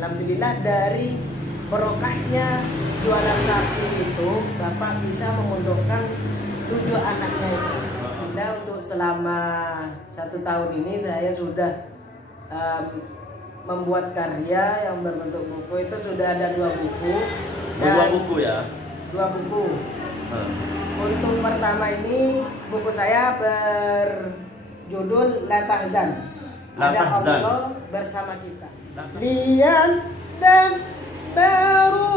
Alhamdulillah dari barokahnya jualan sapi itu Bapak bisa memondokkan 7 anaknya itu. Nah, untuk selama 1 tahun ini saya sudah membuat karya yang berbentuk buku. Itu sudah ada 2 buku. Dan 2 buku ya? 2 buku. Untuk pertama ini buku saya berjudul La Tahzan. Ada Allah bersama kita. Lihat dan baru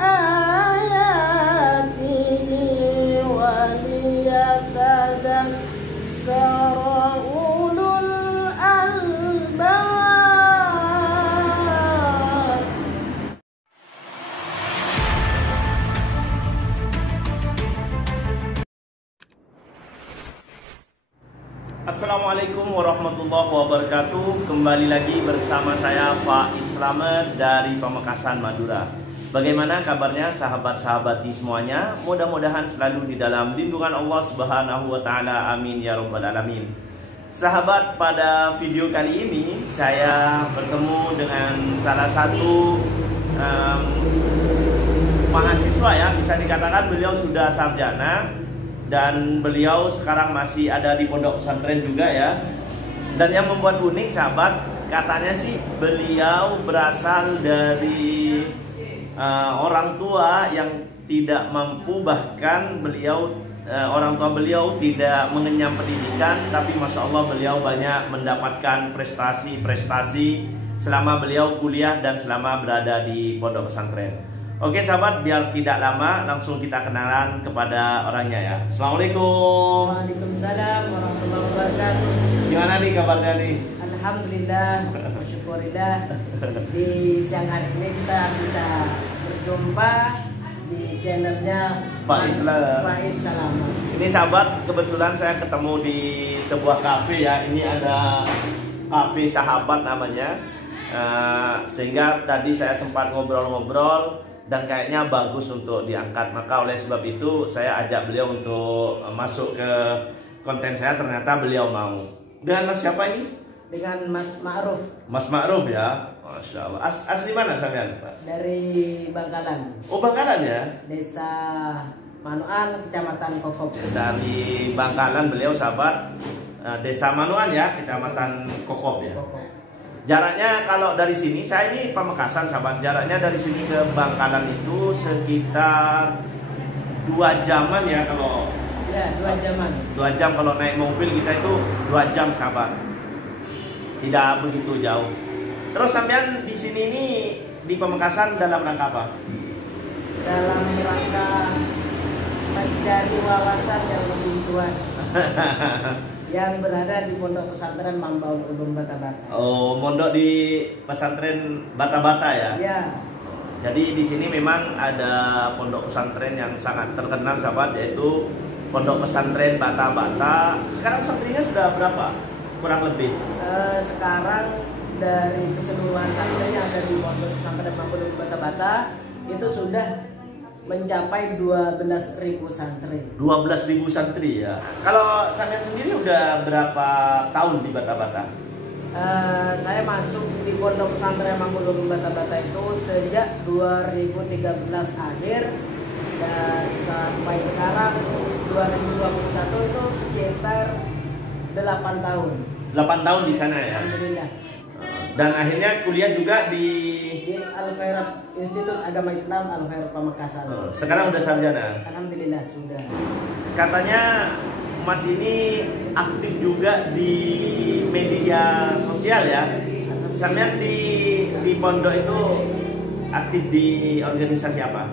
ayatihi waliyatadzakara ulul albab. Assalamualaikum warahmatullahi wabarakatuh. Kembali lagi bersama saya Faiz Slamet dari Pamekasan, Madura. Bagaimana kabarnya sahabat-sahabati semuanya? Mudah-mudahan selalu di dalam lindungan Allah Subhanahu wa taala. Amin ya rabbal alamin. Sahabat, pada video kali ini saya bertemu dengan salah satu mahasiswa ya, bisa dikatakan beliau sudah sarjana. Dan beliau sekarang masih ada di pondok pesantren juga ya. Dan yang membuat unik sahabat, katanya sih beliau berasal dari orang tua yang tidak mampu. Bahkan beliau orang tua beliau tidak mengenyam pendidikan, tapi masya Allah beliau banyak mendapatkan prestasi-prestasi selama beliau kuliah dan selama berada di pondok pesantren. Oke sahabat, biar tidak lama langsung kita kenalan kepada orangnya ya. Assalamualaikum. Waalaikumsalam warahmatullahi wabarakatuh. Gimana nih kabarnya nih? Alhamdulillah, bersyukurillah. Di siang hari ini kita bisa berjumpa di channelnya Faiz Slamet. Ini sahabat, kebetulan saya ketemu di sebuah kafe ya. Ini ada kafe sahabat namanya. Sehingga tadi saya sempat ngobrol-ngobrol dan kayaknya bagus untuk diangkat. Maka oleh sebab itu saya ajak beliau untuk masuk ke konten saya. Ternyata beliau mau. Dengan Mas siapa ini? Dengan Mas Ma'ruf. Mas Ma'ruf ya. Masya Allah. Asli mana sampean, Pak? Dari Bangkalan. Oh, Bangkalan ya? Desa Manuan, Kecamatan Kokop. Dari Bangkalan beliau sahabat. Desa Manuan ya, Kecamatan Kokop ya. Kokop. Jaraknya kalau dari sini, saya ini Pamekasan sahabat. Jaraknya dari sini ke Bangkalan itu sekitar 2 jaman ya kalau. Ya, 2 jaman. 2 jam kalau naik mobil kita itu 2 jam sahabat. Tidak begitu jauh. Terus sampean di sini ini di Pamekasan dalam rangka apa? Dalam rangka mencari wawasan yang lebih luas. Yang berada di pondok pesantren Mambaul Ulum Bata-Bata. Oh, mondok di pesantren Bata-Bata ya? Ya. Jadi di sini memang ada pondok pesantren yang sangat terkenal sahabat, yaitu pondok pesantren Bata-Bata. Sekarang santrinya sudah berapa? Kurang lebih? Sekarang dari keseluruhan santri yang ada di pondok pesantren Mambaul Ulum Bata-Bata itu sudah mencapai 12.000 santri. 12.000 santri ya. Kalau sampean sendiri udah berapa tahun di Bata-Bata? Saya masuk di pondok pesantren Mambaul Ulum Bata-Bata itu sejak 2013 akhir, dan sampai sekarang 2021 itu sekitar 8 tahun. 8 tahun di sana ya. Alhamdulillah. Dan akhirnya kuliah juga di Al-Khairah Institut Agama Islam Al-Khairah Pamekasan. Sekarang udah sarjana. Alhamdulillah sudah. Katanya Mas ini aktif juga di media sosial ya. Sampean di pondok itu aktif di organisasi apa?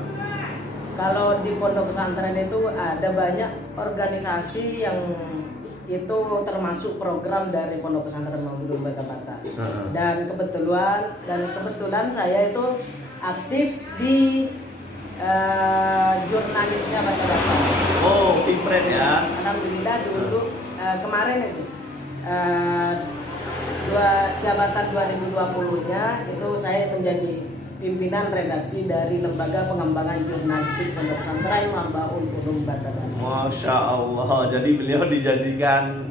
Kalau di pondok pesantren itu ada banyak organisasi yang itu termasuk program dari pondok pesantren Mambaul Ulum Bata-Bata. Dan kebetulan saya itu aktif di jurnalisnya Bata-Bata. Oh, Pimpret ya. Alhamdulillah dulu kemarin itu jabatan 2020-nya itu saya menjadi pimpinan redaksi dari Lembaga Pengembangan Jurnalistik Pondok Pesantren Mambaul Ulum Batabata. Masya Allah, jadi beliau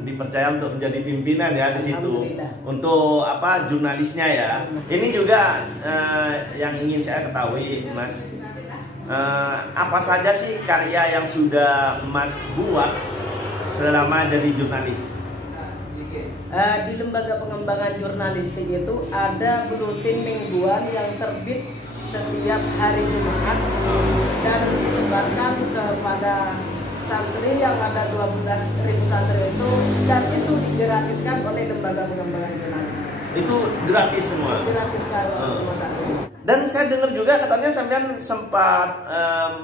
dipercaya untuk menjadi pimpinan ya di situ untuk apa jurnalisnya ya. Ini juga yang ingin saya ketahui, Mas. Apa saja sih karya yang sudah Mas buat selama jadi jurnalis? Di Lembaga Pengembangan Jurnalistik itu ada buletin mingguan yang terbit setiap hari Jumat dan disebarkan kepada santri yang ada 12.000 santri itu, dan itu digratiskan oleh Lembaga Pengembangan Jurnalistik. Itu gratis semua? Gratis kalau semua santri. Dan saya dengar juga katanya sampean sempat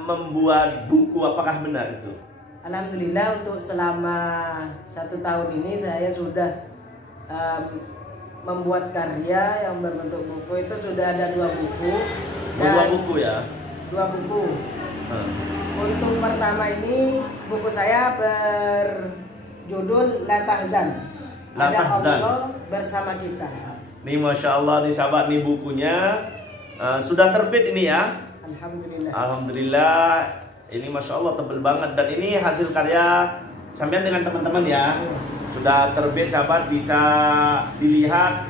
membuat buku, apakah benar itu? Alhamdulillah untuk selama 1 tahun ini saya sudah membuat karya yang berbentuk buku. Itu sudah ada 2 buku. Dua buku ya? 2 buku. Untuk pertama ini buku saya berjudul La Tahzan. Ada Allah bersama kita. Nih Masya Allah nih sahabat, nih bukunya sudah terbit ini ya? Alhamdulillah. Alhamdulillah. Ini Masya Allah tebel banget, dan ini hasil karya sampean dengan teman-teman ya. Sudah terbit sahabat, bisa dilihat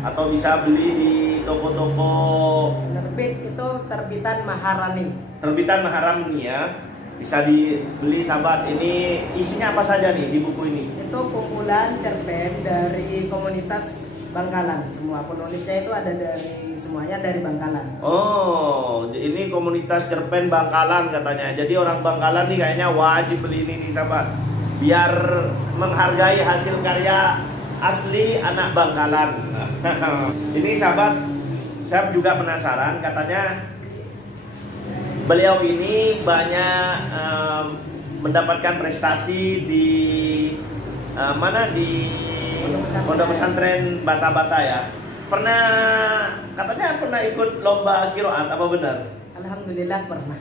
atau bisa beli di toko-toko. Terbit itu terbitan Maharani. Terbitan Maharani ya. Bisa dibeli sahabat. Ini isinya apa saja nih di buku ini? Itu kumpulan cerpen dari komunitas Bangkalan. Semua penulisnya itu ada semuanya dari Bangkalan. Oh, ini komunitas cerpen Bangkalan katanya. Jadi orang Bangkalan nih kayaknya wajib beli ini nih sahabat, biar menghargai hasil karya asli anak Bangkalan. Ini sahabat, saya juga penasaran, katanya beliau ini banyak mendapatkan prestasi di mana di Pondok Pesantren Bata-Bata ya. Katanya pernah ikut lomba kiroat, apa benar? Alhamdulillah pernah.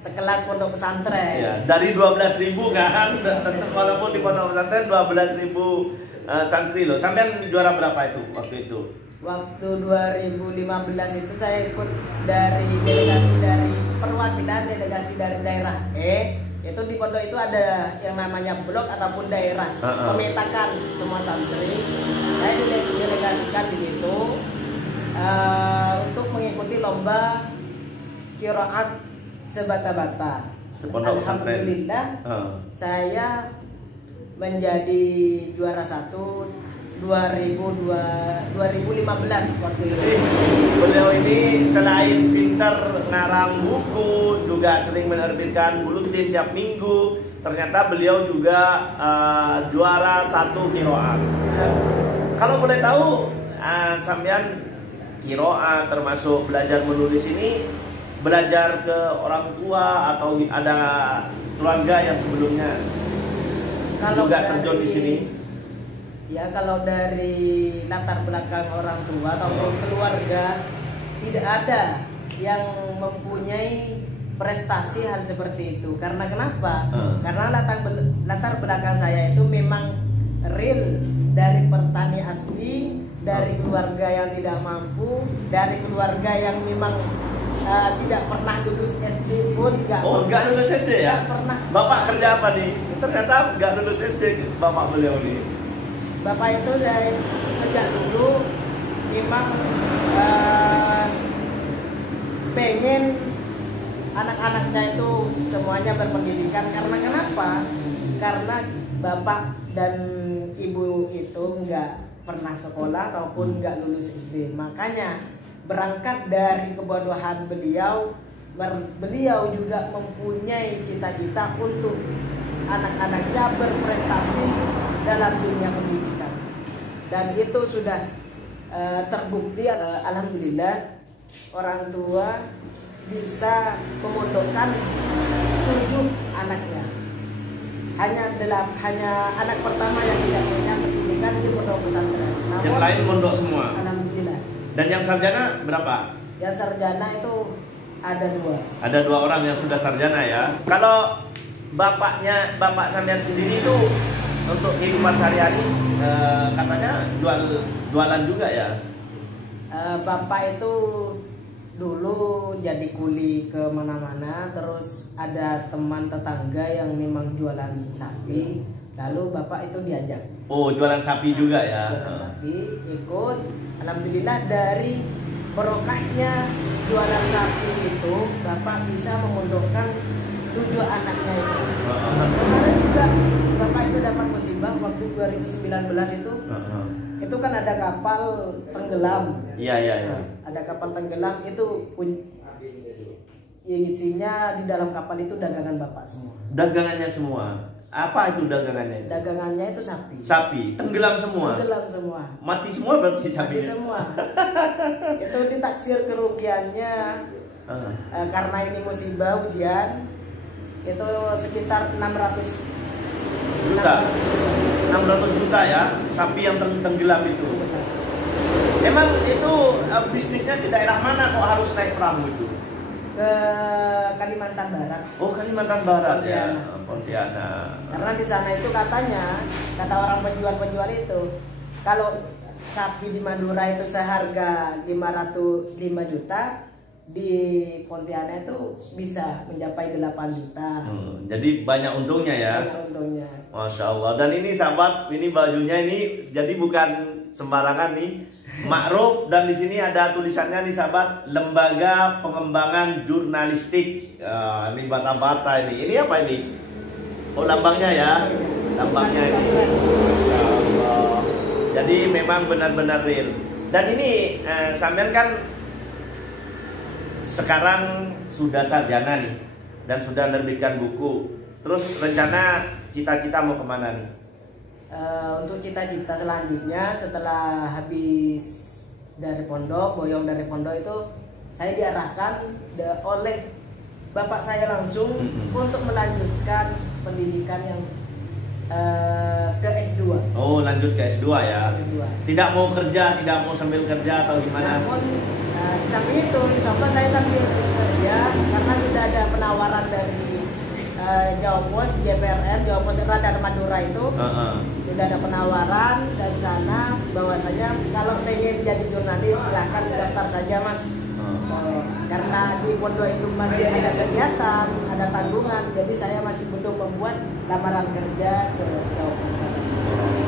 Sekelas pondok pesantren. Ya, dari 12.000 kan, walaupun di pondok pesantren 12.000 santri loh. Sampai juara berapa itu waktu itu? Waktu 2015 itu saya ikut dari delegasi dari perwakilan delegasi dari daerah. Itu di pondok itu ada yang namanya blok ataupun daerah, memetakan semua santri. Saya didelegasikan di situ untuk mengikuti lomba qiraat sebata-bata. Alhamdulillah saya menjadi juara 1 2015 waktu itu. Beliau ini selain pintar ngarang buku, juga sering menerbitkan buletin tiap minggu. Ternyata beliau juga juara 1 qiraat. Kalau boleh tahu, sampean qiraat termasuk belajar menulis ini belajar ke orang tua atau ada keluarga yang sebelumnya juga terjun di sini? Ya, kalau dari latar belakang orang tua atau keluarga tidak ada yang mempunyai prestasi hal seperti itu. Karena kenapa? Karena latar belakang saya itu memang real, dari petani asli, dari keluarga yang tidak mampu, dari keluarga yang memang tidak pernah lulus SD pun. Nggak lulus SD ya? Nggak pernah. Bapak kerja apa nih? Ternyata nggak lulus SD bapak beliau nih. Bapak itu dari sejak dulu memang pengen anak-anaknya itu semuanya berpendidikan. Karena kenapa? Karena bapak dan ibu itu nggak pernah sekolah ataupun nggak lulus SD. Makanya berangkat dari kebodohan beliau juga mempunyai cita-cita untuk anak-anaknya berprestasi dalam dunia pendidikan, dan itu sudah terbukti. Alhamdulillah orang tua bisa memondokkan 7 anaknya. Hanya anak pertama yang tidak punya pendidikan di pondok pesantren. Yang lain mondok semua. Alhamdulillah. Dan yang sarjana berapa? Yang sarjana itu ada 2. Ada 2 orang yang sudah sarjana ya. Kalau bapak sampean sendiri itu untuk kehidupan sehari-hari katanya jualan juga ya? Bapak itu dulu jadi kuli ke mana-mana, terus ada teman tetangga yang memang jualan sapi, lalu bapak itu diajak. Oh, jualan sapi juga ya? Jualan sapi, ikut. Alhamdulillah dari berkahnya jualan sapi itu, bapak bisa memondokkan 7 anaknya itu. Kemarin juga bapak itu dapat musibah waktu 2019 itu. Itu kan ada kapal tenggelam. Iya. Ada kapal tenggelam itu isinya di dalam kapal itu dagangan bapak semua. Dagangannya semua. Apa itu dagangannya? Dagangannya itu sapi. Sapi tenggelam semua. Tenggelam semua. Mati semua berarti sapi. Mati semua. Itu ditaksir kerugiannya karena ini musibah ujian itu sekitar 600 juta. 600 juta ya, sapi yang tenggelam itu. Emang itu bisnisnya di daerah mana kok harus naik perahu itu? Ke Kalimantan Barat. Oh, Kalimantan Barat ya, Pontianak. Pontianak. Karena di sana itu katanya, kata orang penjual-penjual itu, kalau sapi di Madura itu seharga 505 juta, di Pontianak itu bisa mencapai 8 juta. Jadi banyak untungnya ya. Banyak untungnya. Masya Allah. Dan ini sahabat, ini bajunya ini jadi bukan sembarangan nih. Ma'ruf, dan di sini ada tulisannya nih sahabat, Lembaga Pengembangan Jurnalistik. Ini bata-bata ini. Ini apa ini? Oh, lambangnya ya. Lambangnya ini. Masya Allah. Jadi memang benar-benar real. Dan ini sampean kan sekarang sudah sarjana nih dan sudah menerbitkan buku. Terus rencana cita-cita mau kemana nih? Untuk cita-cita selanjutnya setelah habis dari pondok, boyong dari pondok itu saya diarahkan oleh bapak saya langsung untuk melanjutkan pendidikan yang ke S2. Oh, lanjut ke S2 ya. S2. Tidak mau kerja, tidak mau sambil kerja atau gimana? Namun di samping itu, insya Allah saya sambil kerja karena sudah ada penawaran dari Jawa Pos, JPRN, Jawa Pos Radar Madura itu. Sudah ada penawaran dari sana bahwasanya kalau pengen jadi jurnalis silahkan daftar saja mas. Karena di pondok itu masih ada kegiatan, ada tanggungan, jadi saya masih belum membuat lamaran kerja ke Jawa Pos.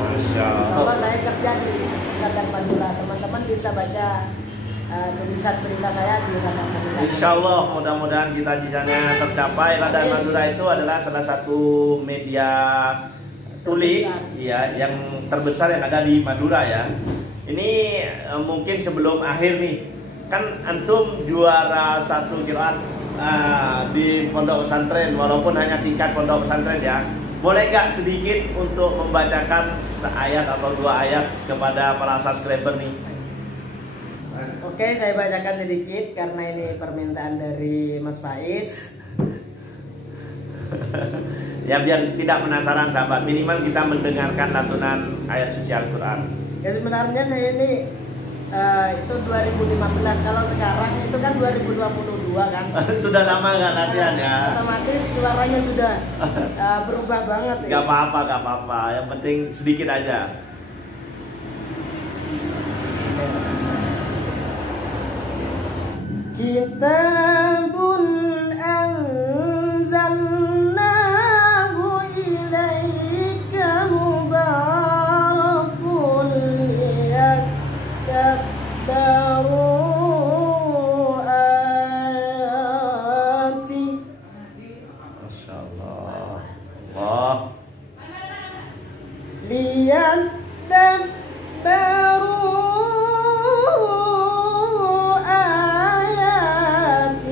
Masya Allah. Saya kerja di Radar Madura, teman-teman bisa baca tulisan berita saya di Radar Madura. Insya Allah mudah-mudahan cita-citanya tercapai. Radar Madura itu adalah salah satu media tulis ya yang terbesar yang ada di Madura ya. Ini mungkin sebelum akhir nih, kan antum juara 1 qiraat di pondok pesantren, walaupun hanya tingkat pondok pesantren ya. Boleh gak sedikit untuk membacakan seayat atau 2 ayat kepada para subscriber nih? Oke, saya bacakan sedikit karena ini permintaan dari Mas Faiz. Ya biar tidak penasaran sahabat, minimal kita mendengarkan lantunan ayat suci Al-Quran. Ya sebenarnya saya ini itu 2015, kalau sekarang itu kan 2022 kan. Sudah lama gak latihan ya? Otomatis suaranya sudah berubah banget. Gak apa-apa, gak apa-apa. Yang penting sedikit aja. Kitabun anzalnahu ilaika mubarakun liyadabbaru ayati. Masya Allah. Allah. Liyadabbaru ayati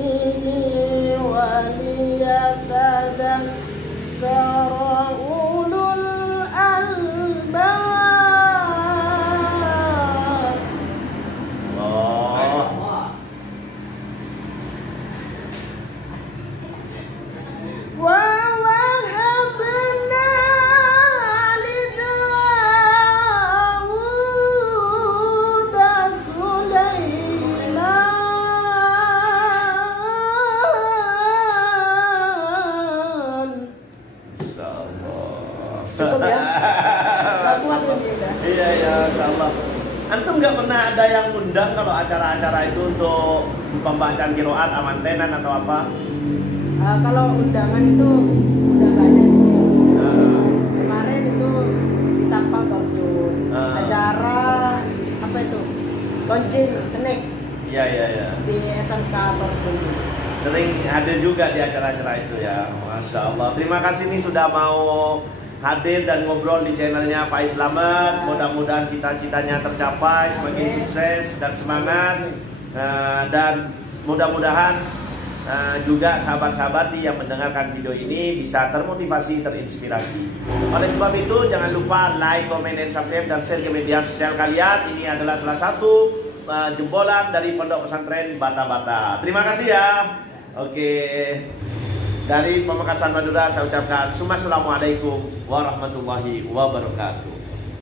nggak pernah ada yang undang kalau acara-acara itu untuk pembacaan qiraat, amantenan atau apa? Kalau undangan itu udah banyak sih. Kemarin itu di Sampang Torjun, acara apa itu? Launching snack. Iya. Di SMK Torjun. Sering hadir juga di acara-acara itu ya. Masya Allah. Terima kasih nih sudah mau hadir dan ngobrol di channelnya Faiz Slamet. Mudah-mudahan cita-citanya tercapai, semakin sukses dan semangat. Dan mudah-mudahan juga sahabat-sahabati yang mendengarkan video ini bisa termotivasi, terinspirasi. Oleh sebab itu jangan lupa like, comment, dan subscribe dan share ke media sosial kalian. Ini adalah salah satu jempolan dari Pondok Pesantren Bata Bata. Terima kasih ya. Oke. Dari Pamekasan Madura saya ucapkan Assalamualaikum warahmatullahi wabarakatuh.